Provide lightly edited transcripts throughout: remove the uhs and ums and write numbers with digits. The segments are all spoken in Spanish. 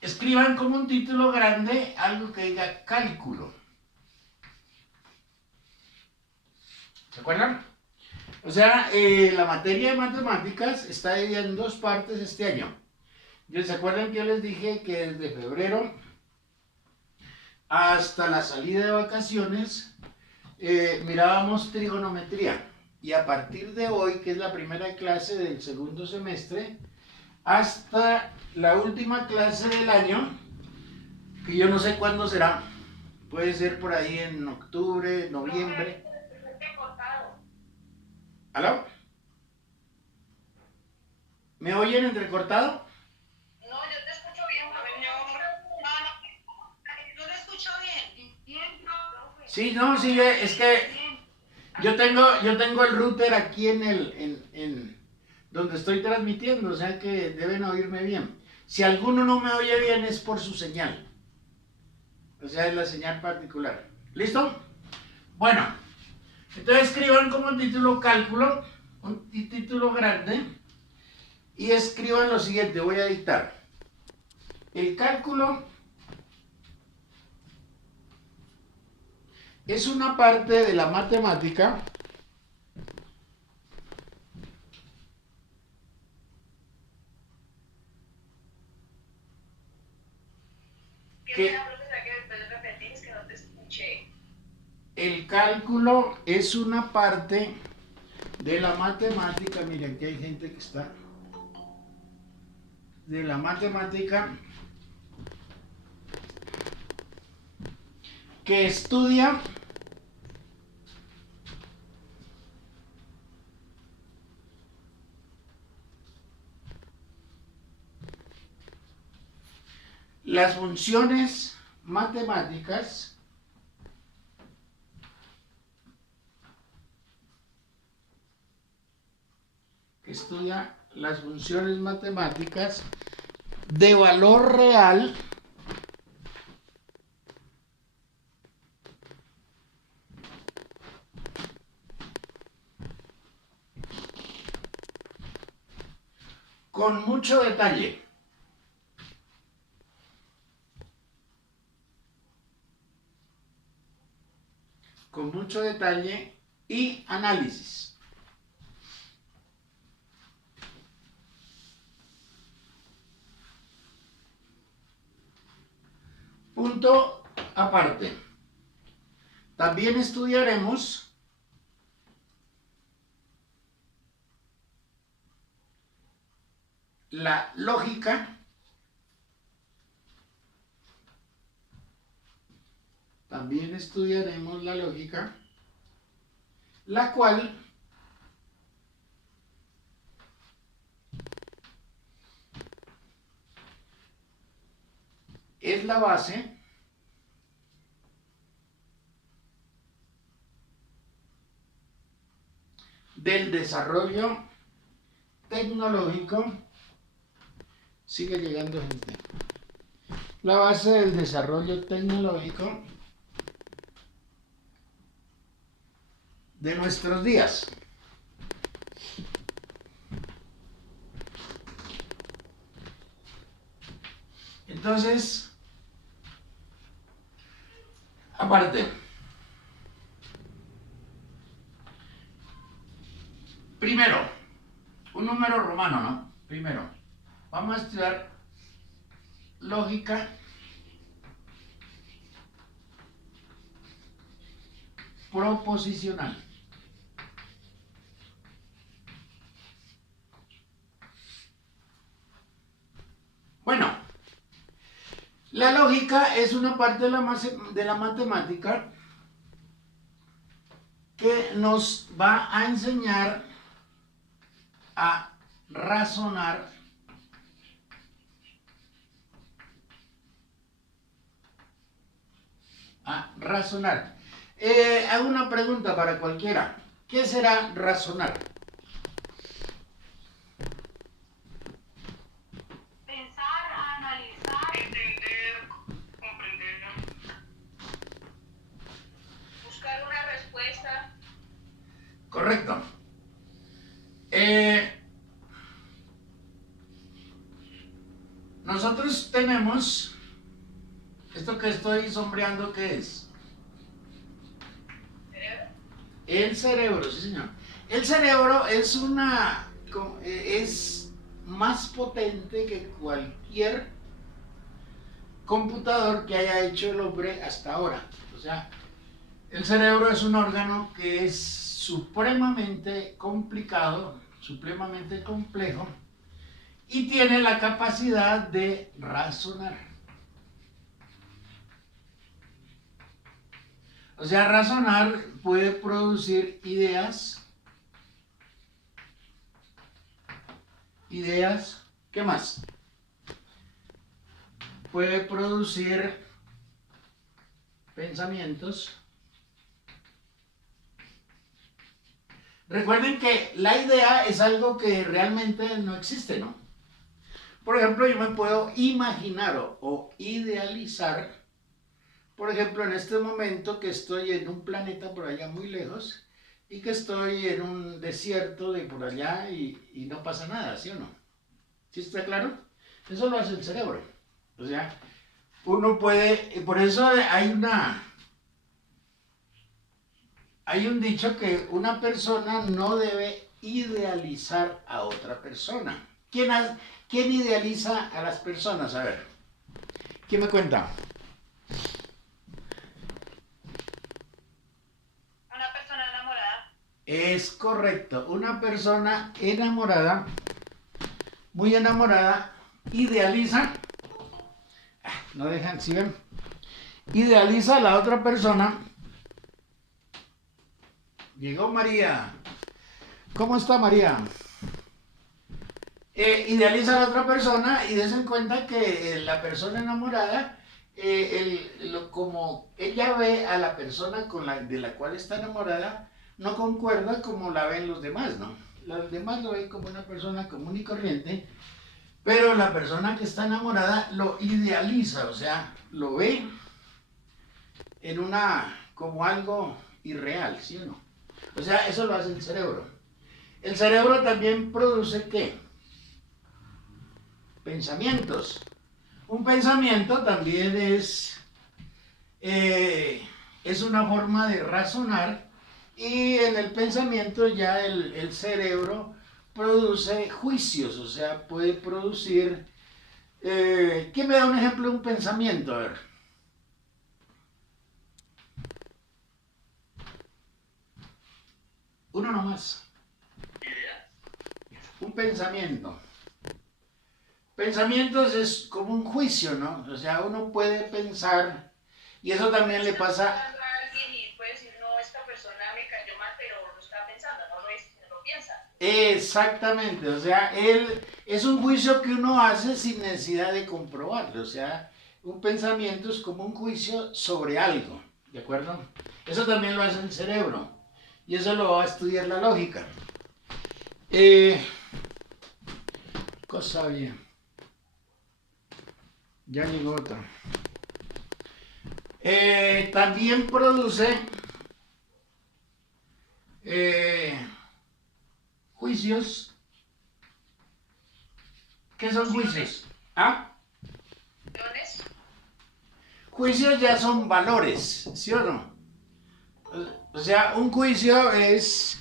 escriban como un título grande algo que diga cálculo. ¿Se acuerdan? O sea, la materia de matemáticas está dividida en dos partes este año. ¿Se acuerdan que yo les dije que desde febrero hasta la salida de vacaciones mirábamos trigonometría? Y a partir de hoy, que es la primera clase del segundo semestre, hasta la última clase del año, que yo no sé cuándo será, puede ser por ahí en octubre, noviembre. ¿Aló? ¿Me oyen entrecortado? No, yo te escucho bien, no te escucho bien. Sí, no, sí, es que yo tengo el router aquí en donde estoy transmitiendo, o sea que deben oírme bien. Si alguno no me oye bien es por su señal, o sea, es la señal particular. ¿Listo? Bueno, entonces escriban como título cálculo, un título grande, y escriban lo siguiente, voy a dictar. El cálculo es una parte de la matemática que el cálculo es una parte de la matemática, miren que hay gente que está de la matemática que estudia las funciones matemáticas de valor real con mucho detalle. Con mucho detalle y análisis. Punto aparte. También estudiaremos la lógica. También estudiaremos la lógica, la cual es la base del desarrollo tecnológico. Sigue llegando gente. La base del desarrollo tecnológico de nuestros días. Entonces, aparte, primero, un número romano, ¿no? Primero, vamos a estudiar lógica proposicional. Bueno, la lógica es una parte de la matemática que nos va a enseñar a razonar hago una pregunta para cualquiera. ¿Qué será razonar? Pensar, analizar, entender, comprender, buscar una respuesta. Correcto. Nosotros nosotros tenemos, esto que estoy sombreando, ¿qué es? ¿Cerebro? El cerebro, sí señor. El cerebro es más potente que cualquier computador que haya hecho el hombre hasta ahora. O sea, el cerebro es un órgano que es supremamente complicado, supremamente complejo y tiene la capacidad de razonar. O sea, razonar puede producir ideas, ¿qué más? Puede producir pensamientos. Recuerden que la idea es algo que realmente no existe, ¿no? Por ejemplo, yo me puedo imaginar o idealizar, por ejemplo, en este momento que estoy en un planeta por allá muy lejos y que estoy en un desierto de por allá y no pasa nada, ¿sí o no? ¿Sí está claro? Eso lo hace el cerebro. O sea, uno puede, por eso hay un dicho que una persona no debe idealizar a otra persona. ¿Quién idealiza a las personas? A ver, ¿quién me cuenta? Una persona enamorada. Es correcto, una persona enamorada, muy enamorada, idealiza, no dejan, ¿sí ven? Idealiza a la otra persona. Llegó María. ¿Cómo está María? Idealiza a la otra persona y des en cuenta que la persona enamorada, como ella ve a la persona de la cual está enamorada, no concuerda como la ven los demás, ¿no? Los demás lo ven como una persona común y corriente, pero la persona que está enamorada lo idealiza, o sea, lo ve como algo irreal, ¿sí o no? O sea, eso lo hace el cerebro. El cerebro también produce, ¿qué? Pensamientos. Un pensamiento también es una forma de razonar y en el pensamiento ya el cerebro produce juicios, o sea, puede producir... ¿quién me da un ejemplo de un pensamiento? A ver. Uno nomás. Un pensamiento. Pensamientos es como un juicio, ¿no? O sea, uno puede pensar, y eso también le pasa... A alguien y puede decir, no, esta persona me cayó mal, pero lo está pensando, no lo es, sino lo piensa. Exactamente, o sea, él es un juicio que uno hace sin necesidad de comprobarlo, o sea, un pensamiento es como un juicio sobre algo, ¿de acuerdo? Eso también lo hace el cerebro, y eso lo va a estudiar la lógica. Cosa bien. Ya llegó otra. También produce juicios. ¿Qué son juicios? ¿Ah? ¿Opiniones? Juicios ya son valores, ¿sí o no? O sea, un juicio es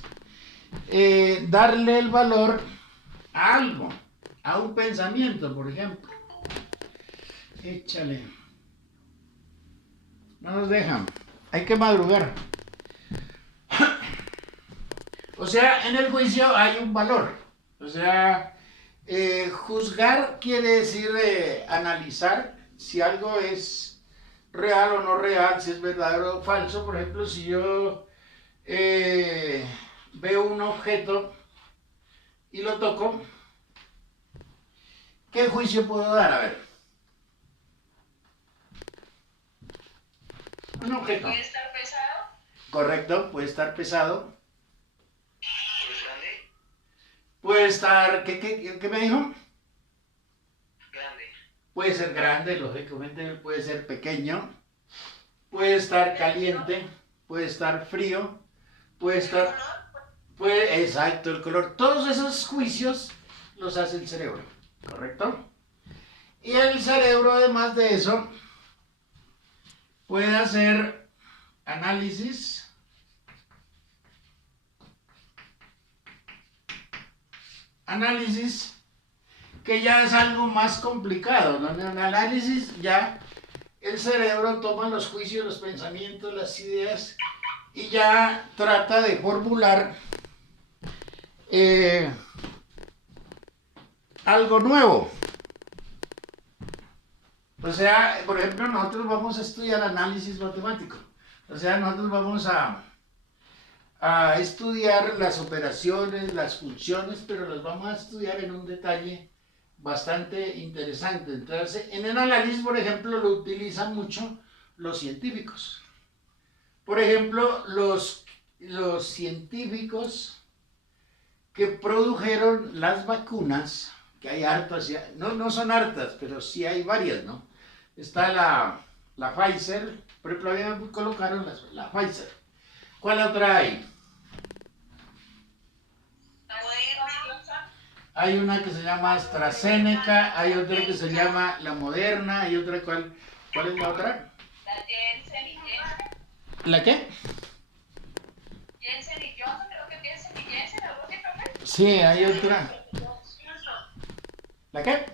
darle el valor a algo, a un pensamiento, por ejemplo. Échale. No nos dejan. Hay que madrugar. O sea, en el juicio hay un valor. O sea, juzgar quiere decir analizar si algo es real o no real, si es verdadero o falso. Por ejemplo, si yo veo un objeto y lo toco, ¿qué juicio puedo dar? A ver. Un objeto. ¿Puede estar pesado? Correcto, puede estar pesado. ¿Es grande? Puede estar, ¿qué me dijo? Grande. Puede ser grande, lógicamente, puede ser pequeño. Puede estar caliente, puede estar frío, puede estar... exacto, el color. Todos esos juicios los hace el cerebro, ¿correcto? Y el cerebro, además de eso, puede hacer análisis que ya es algo más complicado, ¿no? En el análisis ya el cerebro toma los juicios, los pensamientos, las ideas y ya trata de formular algo nuevo. O sea, por ejemplo, nosotros vamos a estudiar análisis matemático. O sea, nosotros vamos a estudiar las operaciones, las funciones, pero las vamos a estudiar en un detalle bastante interesante. Entonces, en el análisis, por ejemplo, lo utilizan mucho los científicos. Por ejemplo, los científicos que produjeron las vacunas, que hay hartas, no son hartas, pero sí hay varias, ¿no? Está la Pfizer, por ejemplo, ahí colocaron la Pfizer. ¿Cuál otra hay? Hay una que se llama AstraZeneca, hay otra que se llama la Moderna, hay otra, ¿cuál es la otra? La Jensen y Jensen. ¿La qué? Jensen y Johnson, creo que Jensen y Jensen, algo así, profe. Sí, hay otra. ¿La qué?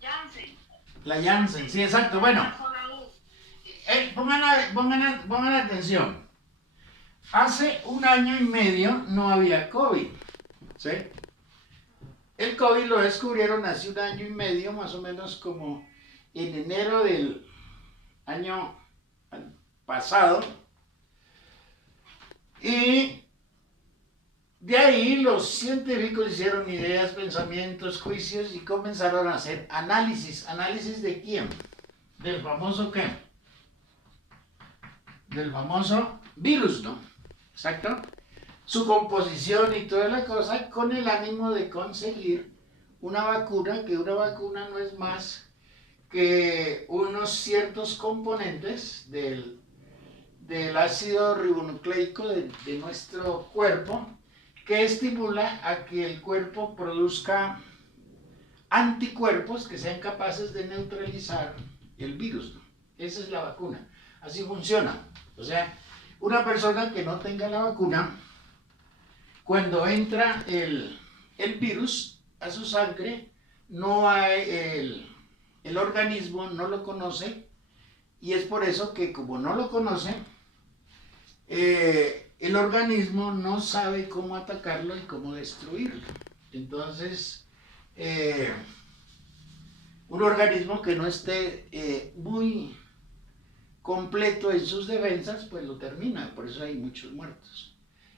Janssen. La Janssen, sí, exacto. Bueno, pongan atención. Hace 1 año y medio no había COVID, ¿sí? El COVID lo descubrieron hace 1 año y medio, más o menos como en enero del año pasado. Y de ahí los científicos hicieron ideas, pensamientos, juicios y comenzaron a hacer análisis. ¿Análisis de quién? Del famoso ¿qué? Del famoso virus, ¿no? Exacto. Su composición y toda la cosa con el ánimo de conseguir una vacuna, que una vacuna no es más que unos ciertos componentes del ácido ribonucleico de nuestro cuerpo que estimula a que el cuerpo produzca anticuerpos que sean capaces de neutralizar el virus, ¿no? Esa es la vacuna. Así funciona. O sea, una persona que no tenga la vacuna, cuando entra el virus a su sangre, no hay el organismo no lo conoce y es por eso que como no lo conoce, el organismo no sabe cómo atacarlo y cómo destruirlo. Entonces, un organismo que no esté muy completo en sus defensas, pues lo termina, por eso hay muchos muertos.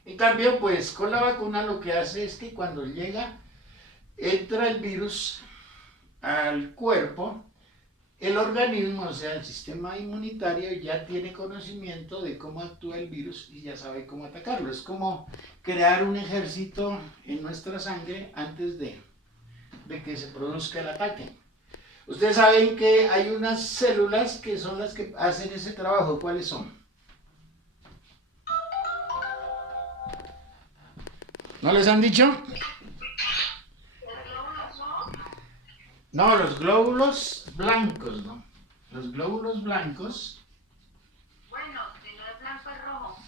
En cambio, pues con la vacuna lo que hace es que cuando entra el virus al cuerpo, el organismo, o sea, el sistema inmunitario ya tiene conocimiento de cómo actúa el virus y ya sabe cómo atacarlo. Es como crear un ejército en nuestra sangre antes de que se produzca el ataque. Ustedes saben que hay unas células que son las que hacen ese trabajo. ¿Cuáles son? ¿No les han dicho? No, los glóbulos blancos, ¿no? Los glóbulos blancos. Bueno, si no es blanco es rojo.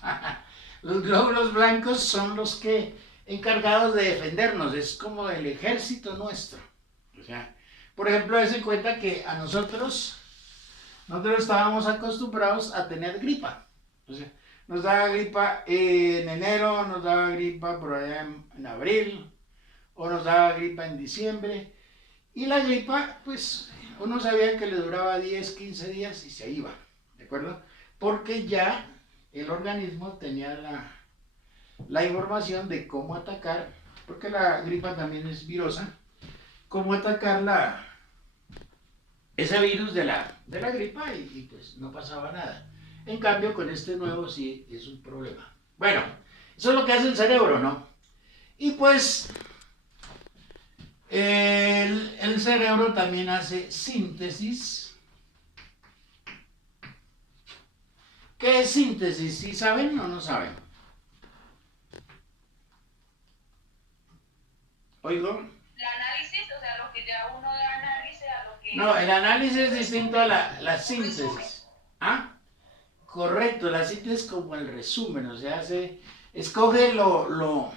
Los glóbulos blancos son los que encargados de defendernos, es como el ejército nuestro. O sea, por ejemplo, dense cuenta que a nosotros estábamos acostumbrados a tener gripa. O sea, nos daba gripa en enero, nos daba gripa por allá en abril, o nos daba gripa en diciembre. Y la gripa, pues, uno sabía que le duraba 10, 15 días y se iba, ¿de acuerdo? Porque ya el organismo tenía la información de cómo atacar, porque la gripa también es virosa, cómo atacar ese virus de la gripa y pues no pasaba nada. En cambio, con este nuevo sí es un problema. Bueno, eso es lo que hace el cerebro, ¿no? Y pues el cerebro también hace síntesis. ¿Qué es síntesis? ¿Sí saben o no saben? Oigo. El análisis, o sea, lo que ya uno da análisis a lo que No, el análisis es distinto a la síntesis. ¿Ah? Correcto, la síntesis es como el resumen, o sea, se escoge lo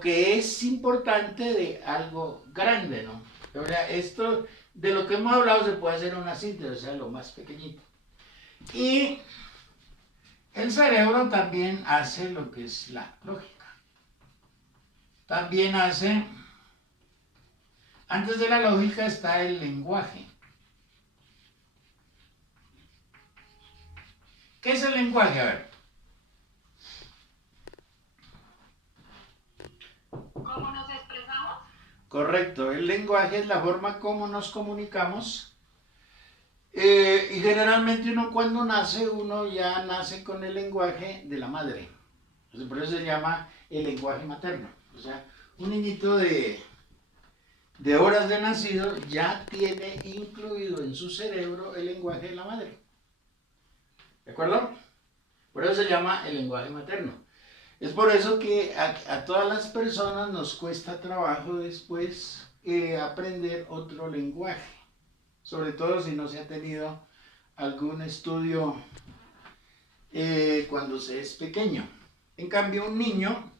que es importante de algo grande, ¿no? O sea, esto, de lo que hemos hablado se puede hacer una síntesis, o sea, lo más pequeñito. Y el cerebro también hace lo que es la lógica. También hace, antes de la lógica está el lenguaje. ¿Qué es el lenguaje? A ver. ¿Cómo nos expresamos? Correcto, el lenguaje es la forma como nos comunicamos. Y generalmente uno cuando nace, uno ya nace con el lenguaje de la madre. Entonces, por eso se llama el lenguaje materno. O sea, un niñito de horas de nacido ya tiene incluido en su cerebro el lenguaje de la madre. ¿De acuerdo? Por eso se llama el lenguaje materno. Es por eso que a todas las personas nos cuesta trabajo después aprender otro lenguaje. Sobre todo si no se ha tenido algún estudio cuando se es pequeño. En cambio, un niño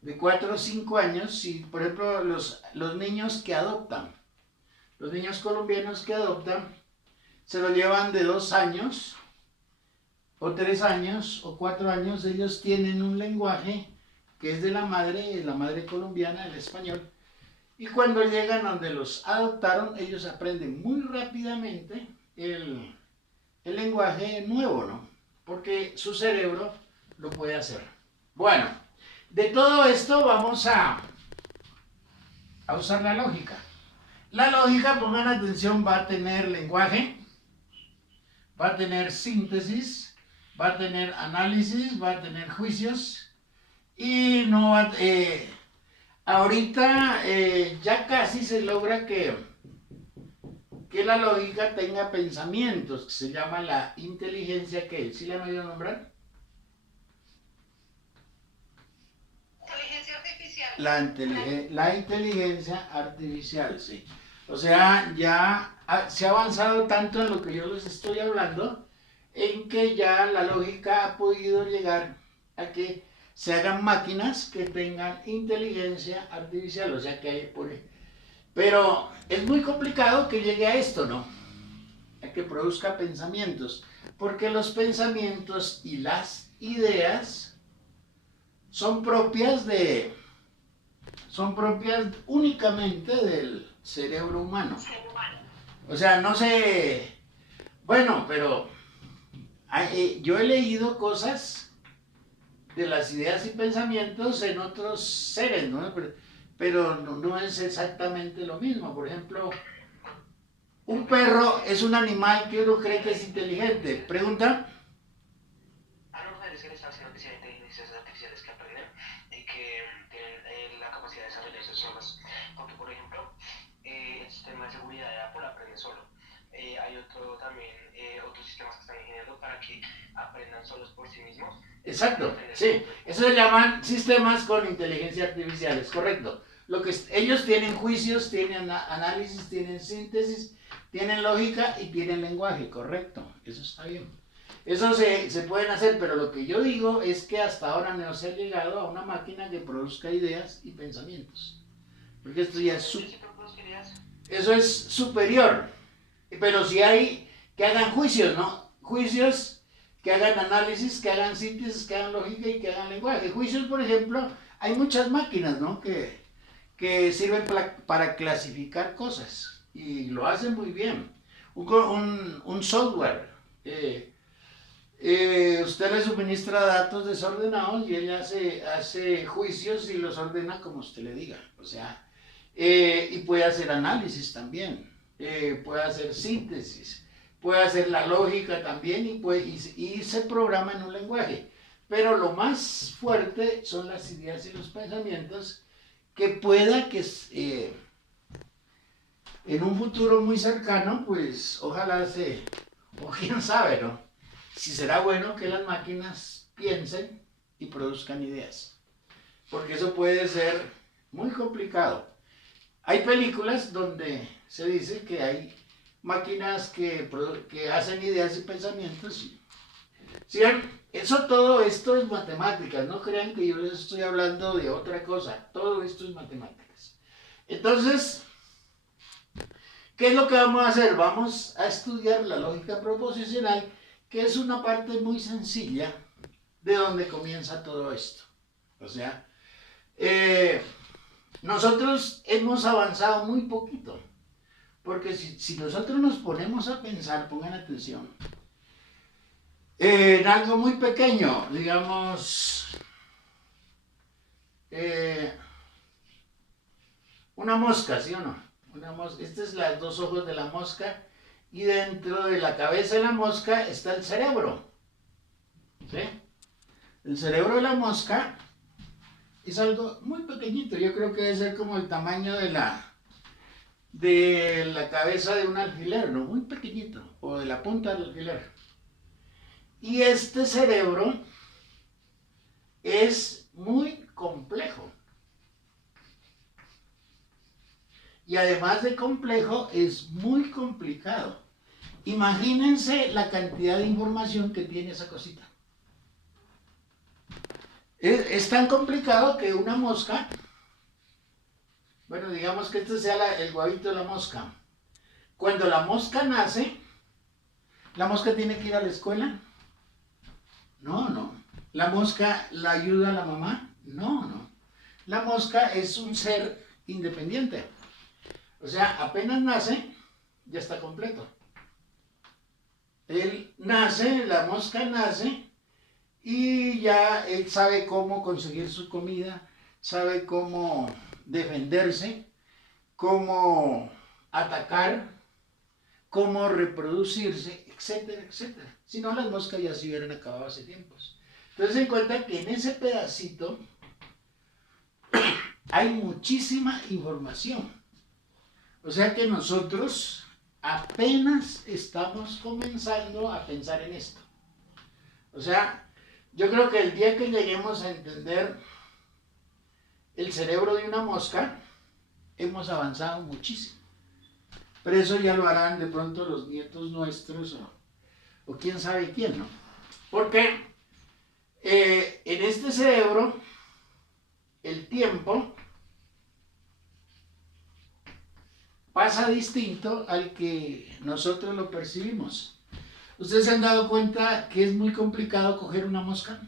de 4 o 5 años, si por ejemplo los niños que adoptan, los niños colombianos que adoptan, se lo llevan de 2 años, o 3 años, o 4 años, ellos tienen un lenguaje que es de la madre colombiana, el español, y cuando llegan donde los adoptaron, ellos aprenden muy rápidamente el lenguaje nuevo, ¿no? Porque su cerebro lo puede hacer. Bueno, de todo esto vamos a usar la lógica. La lógica, pongan atención, va a tener lenguaje, va a tener síntesis, va a tener análisis, va a tener juicios y no va, ahorita ya casi se logra que la lógica tenga pensamientos, que se llama la inteligencia, que ¿sí la han oído nombrar? Inteligencia artificial. La inteligencia artificial, sí. O sea, ya se ha avanzado tanto en lo que yo les estoy hablando, en que ya la lógica ha podido llegar a que se hagan máquinas que tengan inteligencia artificial, o sea que hay por... Pero es muy complicado que llegue a esto, ¿no? A que produzca pensamientos, porque los pensamientos y las ideas son propias únicamente del cerebro humano. O sea, no sé, bueno, pero yo he leído cosas de las ideas y pensamientos en otros seres, ¿no? Pero no es exactamente lo mismo. Por ejemplo, un perro es un animal que uno cree que es inteligente. Pregunta. A los mujeres que les están haciendo que sean inteligencias artificiales que aprenden y que tienen la capacidad de desarrollarse solas. Porque, por ejemplo, el sistema de seguridad de Apple aprende solo. Hay otros sistemas que están ingeniando para que aprendan solos por sí mismos. Exacto, sí. Eso se llaman sistemas con inteligencia artificial, es correcto. Ellos tienen juicios, tienen análisis, tienen síntesis, tienen lógica y tienen lenguaje, correcto. Eso está bien. Eso se pueden hacer, pero lo que yo digo es que hasta ahora no se ha llegado a una máquina que produzca ideas y pensamientos. Porque esto ya eso es superior. Pero si hay que hagan juicios, ¿no? Juicios que hagan análisis, que hagan síntesis, que hagan lógica y que hagan lenguaje. Juicios, por ejemplo, hay muchas máquinas, ¿no? Que sirven para clasificar cosas y lo hacen muy bien. Un software. Usted le suministra datos desordenados y ella hace juicios y los ordena como usted le diga. O sea, y puede hacer análisis también, puede hacer síntesis, puede hacer la lógica también y se programa en un lenguaje. Pero lo más fuerte son las ideas y los pensamientos que pueda que en un futuro muy cercano, pues ojalá o quién sabe, ¿no? Si será bueno que las máquinas piensen y produzcan ideas. Porque eso puede ser muy complicado. Hay películas donde se dice que hay máquinas que hacen ideas y pensamientos. ¿Sí? Todo esto es matemáticas, no crean que yo les estoy hablando de otra cosa, todo esto es matemáticas. Entonces, ¿qué es lo que vamos a hacer? Vamos a estudiar la lógica proposicional, que es una parte muy sencilla de donde comienza todo esto. O sea, nosotros hemos avanzado muy poquito, porque si nosotros nos ponemos a pensar, pongan atención, en algo muy pequeño, digamos, una mosca, ¿sí o no? Estas son las dos ojos de la mosca, y dentro de la cabeza de la mosca está el cerebro. ¿Sí? El cerebro de la mosca es algo muy pequeñito, yo creo que debe ser como el tamaño de la cabeza de un alfiler, ¿no? Muy pequeñito, o de la punta del alfiler. Y este cerebro es muy complejo. Y además de complejo, es muy complicado. Imagínense la cantidad de información que tiene esa cosita. Es tan complicado que una mosca, bueno, digamos que este sea el huevito de la mosca. Cuando la mosca nace, ¿la mosca tiene que ir a la escuela? No, no. ¿La mosca la ayuda a la mamá? No, no. La mosca es un ser independiente. O sea, apenas nace, ya está completo. Él nace, la mosca nace, y ya él sabe cómo conseguir su comida, sabe cómo defenderse, cómo atacar, cómo reproducirse, etcétera, etcétera. Si no, las moscas ya se hubieran acabado hace tiempos. Entonces se cuenta que en ese pedacito hay muchísima información. O sea que nosotros apenas estamos comenzando a pensar en esto. O sea, yo creo que el día que lleguemos a entender el cerebro de una mosca, hemos avanzado muchísimo. Pero eso ya lo harán de pronto los nietos nuestros o quién sabe quién, ¿no? Porque en este cerebro, el tiempo pasa distinto al que nosotros lo percibimos. ¿Ustedes se han dado cuenta que es muy complicado coger una mosca?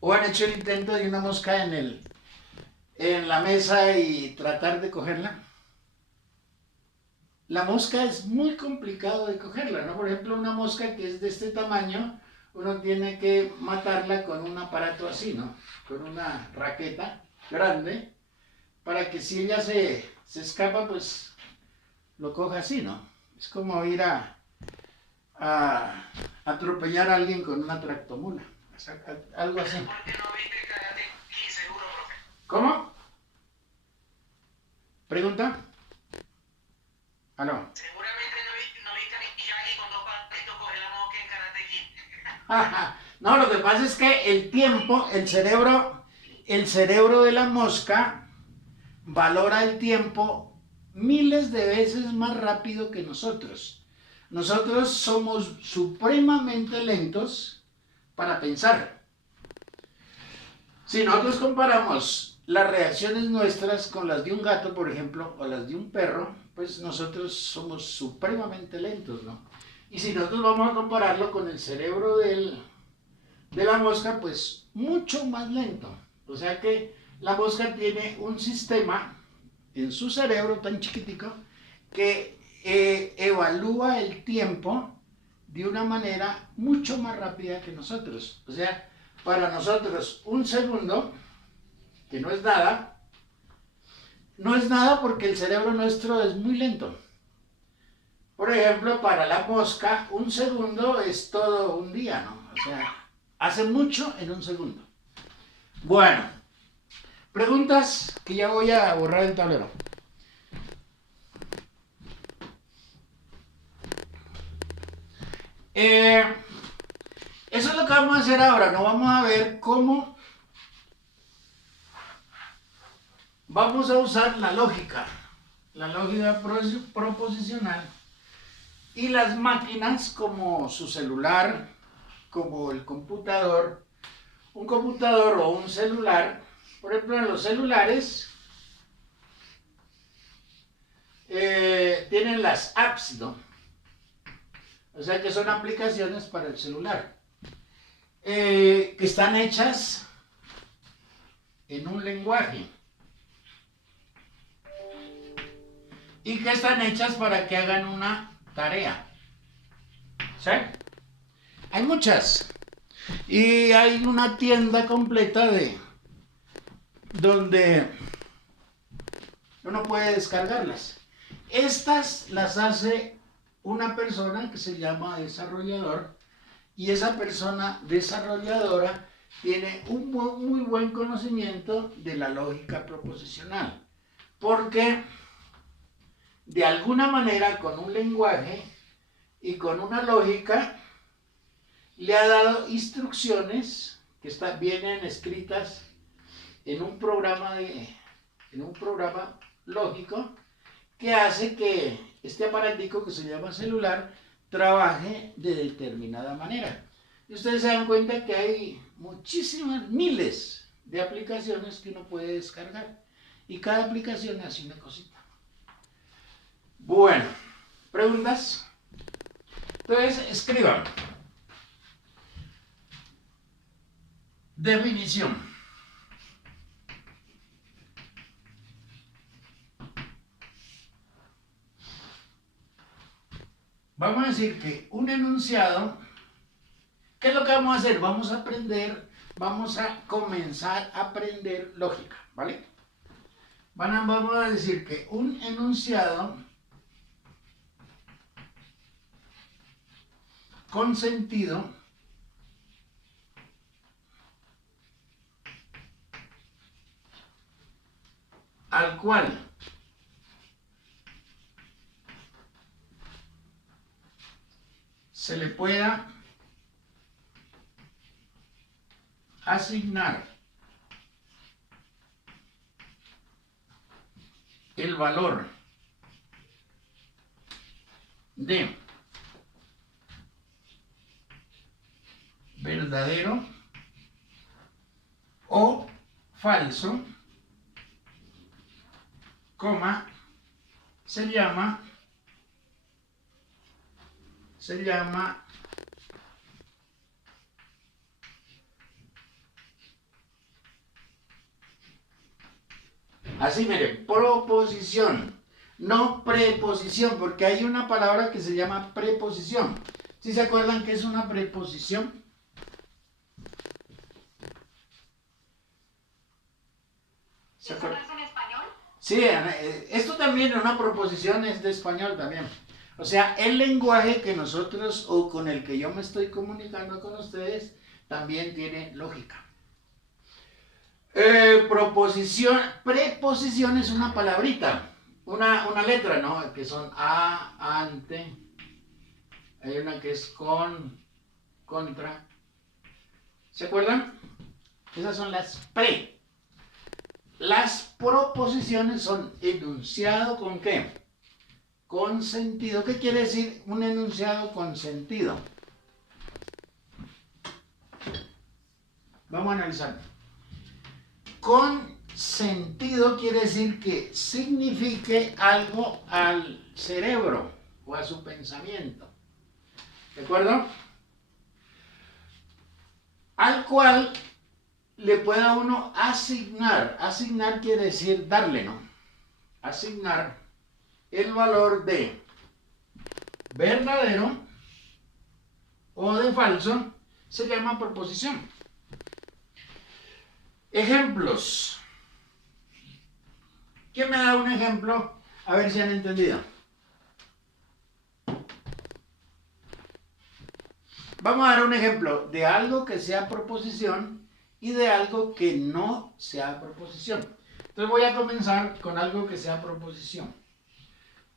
¿O han hecho el intento de una mosca en la mesa y tratar de cogerla? La mosca es muy complicado de cogerla, ¿no? Por ejemplo, una mosca que es de este tamaño, uno tiene que matarla con un aparato así, ¿no? Con una raqueta grande, para que si ella se escapa, pues lo coja así, ¿no? Es como ir a atropellar a alguien con una tractomula, algo así. ¿Por qué no viste Karate Kid, seguro, profe? ¿Cómo? ¿Pregunta? ¿Aló? Seguramente no viste a Miyagi con dos palitos coger la mosca en Karate Kid. No, lo que pasa es que el tiempo, el cerebro de la mosca valora el tiempo miles de veces más rápido que nosotros. Nosotros somos supremamente lentos para pensar. Si nosotros comparamos las reacciones nuestras con las de un gato, por ejemplo, o las de un perro, pues nosotros somos supremamente lentos, ¿no? Y si nosotros vamos a compararlo con el cerebro de la mosca, pues mucho más lento. O sea que la mosca tiene un sistema en su cerebro tan chiquitico que evalúa el tiempo de una manera mucho más rápida que nosotros. O sea, para nosotros un segundo, que no es nada porque el cerebro nuestro es muy lento. Por ejemplo, para la mosca, un segundo es todo un día, ¿no? O sea, hace mucho en un segundo. Bueno, preguntas que ya voy a borrar el tablero. Eso es lo que vamos a hacer ahora, ¿no? Vamos a ver cómo vamos a usar la lógica proposicional y las máquinas como su celular, como el computador, un computador o un celular. Por ejemplo, en los celulares tienen las apps, ¿no? O sea que son aplicaciones para el celular, que están hechas en un lenguaje y que están hechas para que hagan una tarea. ¿Sí? Hay muchas. Y hay una tienda completa donde uno puede descargarlas. Estas las hace una persona que se llama desarrollador, y esa persona desarrolladora tiene un muy buen conocimiento de la lógica proposicional, porque de alguna manera con un lenguaje y con una lógica le ha dado instrucciones que vienen escritas en un programa lógico, que hace que este aparatico que se llama celular trabaje de determinada manera. Y ustedes se dan cuenta que hay muchísimas, miles de aplicaciones que uno puede descargar, y cada aplicación hace una cosita. Bueno, ¿preguntas? Entonces, escriban. Definición. Vamos a decir que un enunciado, ¿qué es lo que vamos a hacer? Vamos a comenzar a aprender lógica, ¿vale? Vamos a decir que un enunciado con sentido al cual se le pueda asignar el valor de verdadero o falso, coma, se llama así, miren, proposición, no preposición, porque hay una palabra que se llama preposición. ¿Sí se acuerdan qué es una preposición? ¿Eso no es en español? Sí, esto también, una proposición es de español también. O sea, el lenguaje que nosotros, o con el que yo me estoy comunicando con ustedes, también tiene lógica. Preposición es una palabrita, una letra, ¿no? Que son a, ante, hay una que es con, contra. ¿Se acuerdan? Esas son las pre. Las proposiciones son enunciado con ¿qué? Con sentido. ¿Qué quiere decir un enunciado con sentido? Vamos a analizar. Con sentido quiere decir que signifique algo al cerebro o a su pensamiento. ¿De acuerdo? Al cual le pueda uno asignar. Asignar quiere decir darle, ¿no? Asignar el valor de verdadero o de falso, se llama proposición. Ejemplos. ¿Quién me da un ejemplo? A ver si han entendido. Vamos a dar un ejemplo de algo que sea proposición y de algo que no sea proposición. Entonces voy a comenzar con algo que sea proposición.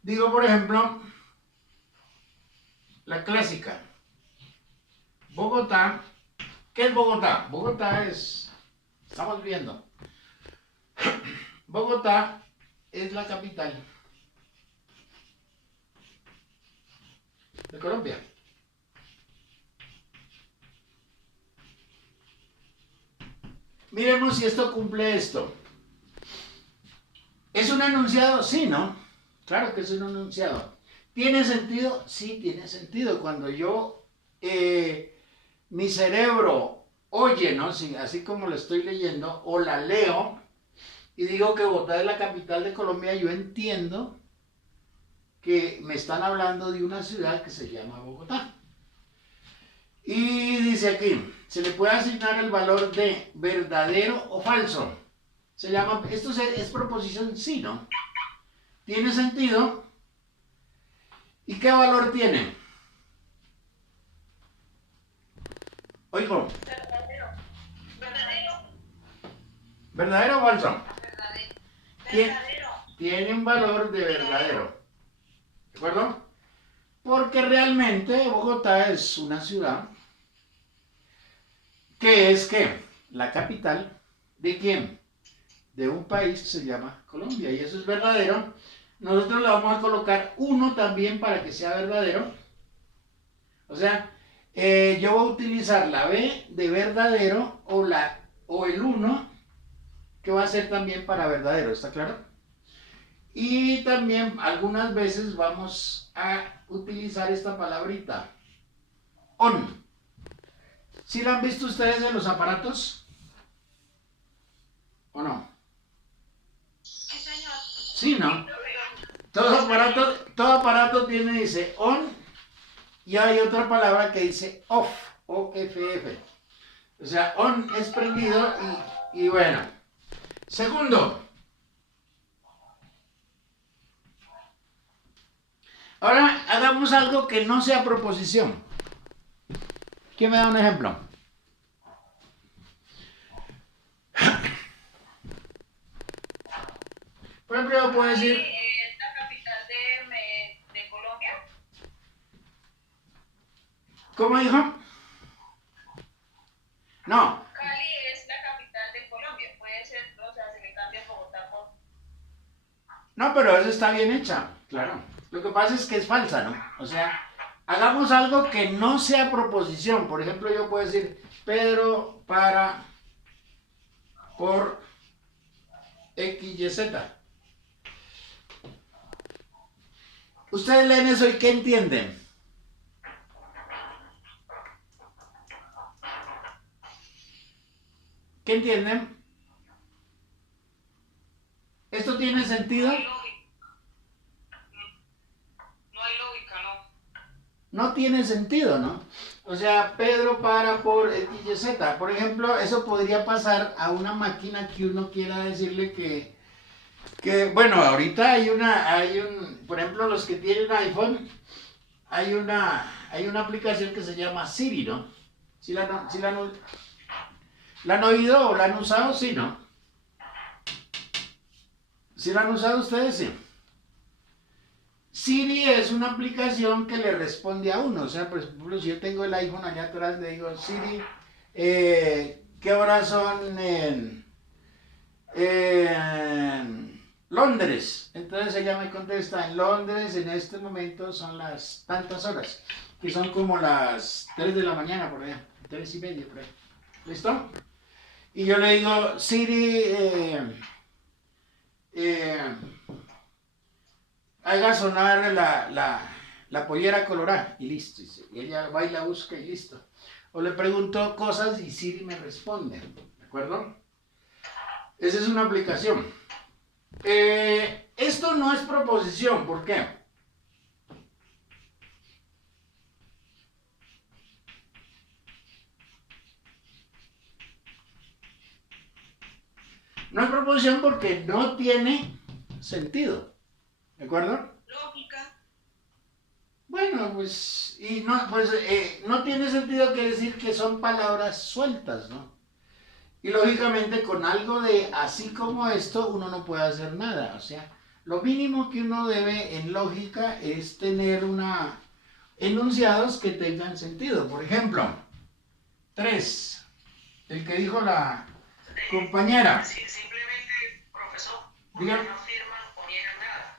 Digo, por ejemplo, la clásica. Bogotá. ¿Qué es Bogotá? Bogotá es, estamos viendo, Bogotá es la capital de Colombia. Miremos si esto cumple esto. ¿Es un enunciado? Sí, ¿no? Claro que es un enunciado. ¿Tiene sentido? Sí, tiene sentido. Cuando yo, mi cerebro oye, ¿no? Sí, así como lo estoy leyendo, o la leo, y digo que Bogotá es la capital de Colombia, yo entiendo que me están hablando de una ciudad que se llama Bogotá. Y dice aquí, se le puede asignar el valor de verdadero o falso. Se llama, esto es proposición sí, ¿no? ¿Tiene sentido? ¿Y qué valor tiene? Oigo, Verdadero. Verdadero. ¿verdadero o falso? Verdadero. Tien- Verdadero. Tiene un valor de verdadero. ¿De acuerdo? Porque realmente Bogotá es una ciudad que es ¿qué? La capital de quién? De un país que se llama Colombia. Y eso es verdadero. Nosotros le vamos a colocar uno también para que sea verdadero. O sea, yo voy a utilizar la B de verdadero o el uno que va a ser también para verdadero. ¿Está claro? Y también algunas veces vamos a utilizar esta palabrita, on. ¿Sí la han visto ustedes en los aparatos? ¿O no? Sí, señor. Sí, ¿no? Todo aparato tiene, dice on, y hay otra palabra que dice off, O-F-F. O sea, on es prendido y bueno. Segundo. Ahora hagamos algo que no sea proposición. ¿Quién me da un ejemplo? Por ejemplo, yo puedo decir, Cali es la capital de Colombia. ¿cómo dijo? No, Cali es la capital de Colombia. Puede ser, o sea, se le cambia Bogotá por. no, pero eso está bien hecha, claro. Lo que pasa es que es falsa, ¿no? O sea, hagamos algo que no sea proposición. Por ejemplo, yo puedo decir, Pedro para por X, Y, Z. Ustedes leen eso y ¿qué entienden? ¿Qué entienden? ¿Esto tiene sentido? No hay lógica. No hay lógica, no. No tiene sentido, ¿no? O sea, Pedro para por X, Y, Z. Por ejemplo, eso podría pasar a una máquina que uno quiera decirle bueno, ahorita por ejemplo, los que tienen iPhone, hay una aplicación que se llama Siri, ¿no? ¿La han oído o la han usado? Sí, ¿no? ¿Sí la han usado ustedes? Sí. Siri es una aplicación que le responde a uno. O sea, por ejemplo, si yo tengo el iPhone allá atrás, le digo, Siri, ¿qué horas son en Londres? Entonces ella me contesta, en Londres en este momento son las tantas horas, que son como las 3 de la mañana por allá, 3:30 por ahí. ¿Listo? Y yo le digo, Siri, haga sonar la pollera colorada y listo. Y ella va y la busca y listo. O le pregunto cosas y Siri me responde. ¿De acuerdo? Esa es una aplicación. Esto no es proposición. ¿Por qué? No es proposición porque no tiene sentido. ¿De acuerdo? Lógica. Bueno, pues, no tiene sentido que decir que son palabras sueltas, ¿no? Y lógicamente con algo de así como esto uno no puede hacer nada. O sea, lo mínimo que uno debe en lógica es tener enunciados que tengan sentido. Por ejemplo, 3, el que dijo la compañera. Sí, simplemente, profesor, porque Diga. no afirman o niegan nada.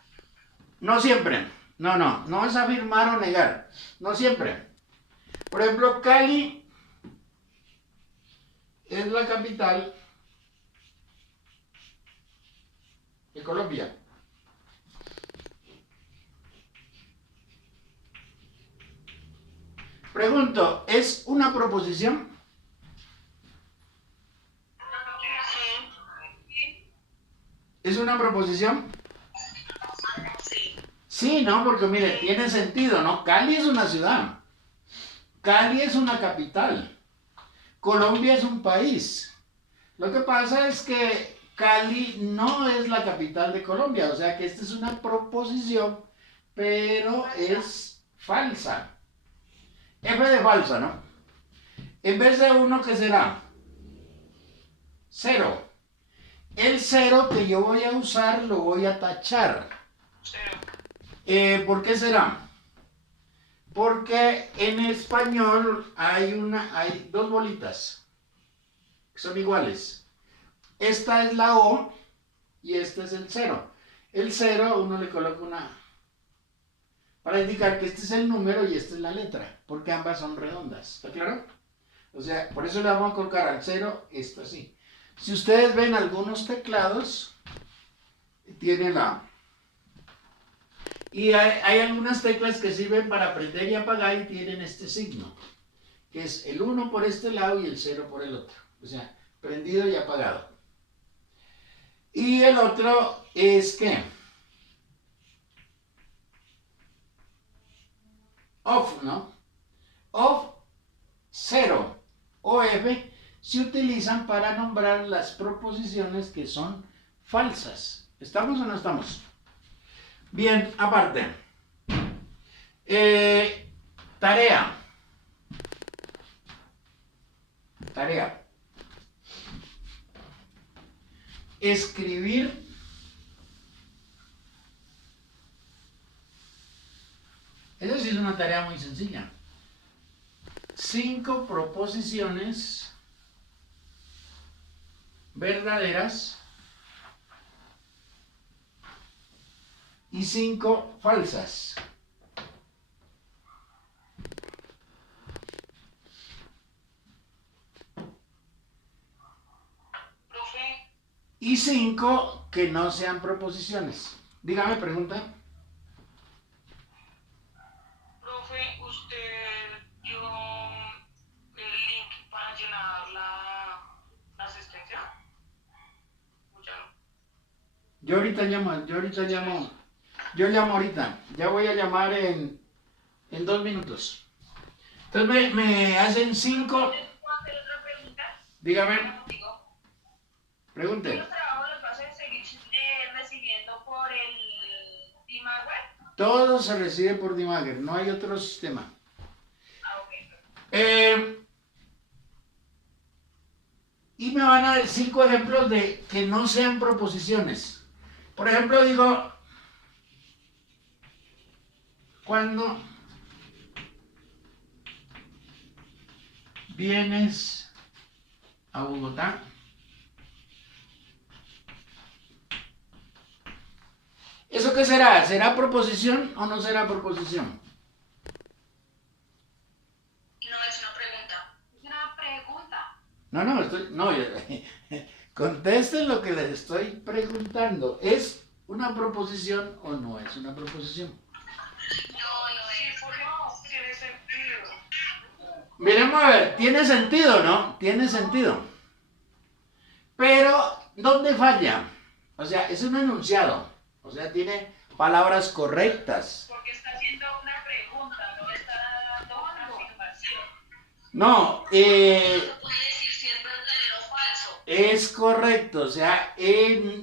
No siempre. No es afirmar o negar. No siempre. Por ejemplo, Cali es la capital de Colombia. Pregunto, ¿es una proposición? ¿Es una proposición? Sí. Sí, no, porque mire, tiene sentido, ¿no? Cali es una ciudad. Cali es una capital. Colombia es un país. Lo que pasa es que Cali no es la capital de Colombia, o sea que esta es una proposición, pero es falsa. F de falsa, ¿no? En vez de 1, ¿qué será? 0. El 0 que yo voy a usar lo voy a tachar. ¿Por qué será? Porque en español hay dos bolitas que son iguales. Esta es la O y este es el 0. El 0 uno le coloca una para indicar que este es el número y esta es la letra, porque ambas son redondas. ¿Está claro? O sea, por eso le vamos a colocar al 0 esto así. Si ustedes ven algunos teclados, tiene la... Y hay algunas teclas que sirven para prender y apagar y tienen este signo, que es el 1 por este lado y el 0 por el otro. O sea, prendido y apagado. Y el otro es que off, ¿no? Off, 0 o F se utilizan para nombrar las proposiciones que son falsas. ¿Estamos o no estamos? Bien, aparte. Tarea. Tarea. Escribir Esa sí es una tarea muy sencilla. 5 proposiciones verdaderas y 5 falsas. Profe, Y 5 que no sean proposiciones. Dígame, pregunta. profe, usted dio el link para llenar la asistencia. Ya no. Yo llamo ahorita. Ya voy a llamar en 2 minutos. Entonces me hacen 5. ¿Puedo hacer otra pregunta? Dígame, Contigo. pregunte. ¿Los trabajos los vas a seguir recibiendo por el Dimaware? Todo se recibe por Dimagger, no hay otro sistema. Ah, ok. Y me van a dar 5 ejemplos de que no sean proposiciones. Por ejemplo, digo, cuando vienes a Bogotá, ¿eso qué será? ¿Será proposición o no será proposición? No es una pregunta. Es una pregunta. Contesten lo que les estoy preguntando. ¿Es una proposición o no es una proposición? No es. Porque no tiene sentido. Miremos a ver, tiene sentido, ¿no? Tiene sentido. Pero, ¿dónde falla? O sea, es un enunciado. O sea, tiene palabras correctas. Porque está haciendo una pregunta, no está dando una afirmación. No, No puede decir si es verdadero o falso. es correcto. O sea,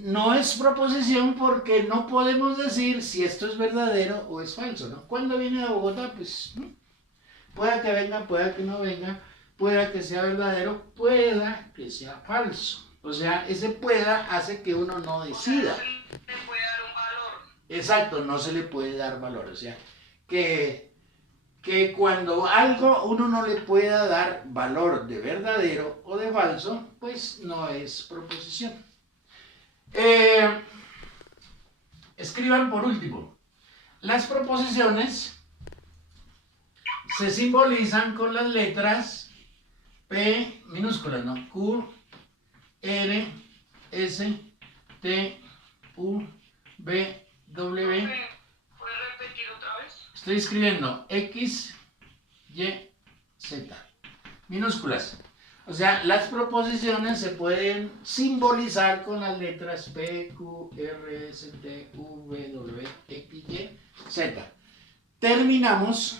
no es proposición porque no podemos decir si esto es verdadero o es falso, ¿no? Cuando viene a Bogotá, pues, pueda que venga, pueda que no venga, pueda que sea verdadero, pueda que sea falso. O sea, ese pueda hace que uno no decida. O sea, no se le puede dar un valor. Exacto, no se le puede dar valor. O sea, que cuando algo uno no le pueda dar valor de verdadero o de falso, pues no es proposición. escriban por último. Las proposiciones se simbolizan con las letras P minúsculas, ¿no? Q, R, S, T, U, V, W. ¿Puedes repetir otra vez? Estoy escribiendo X, Y, Z. Minúsculas. O sea, las proposiciones se pueden simbolizar con las letras P, Q, R, S, T, U, V, W, X, Y, Z. Terminamos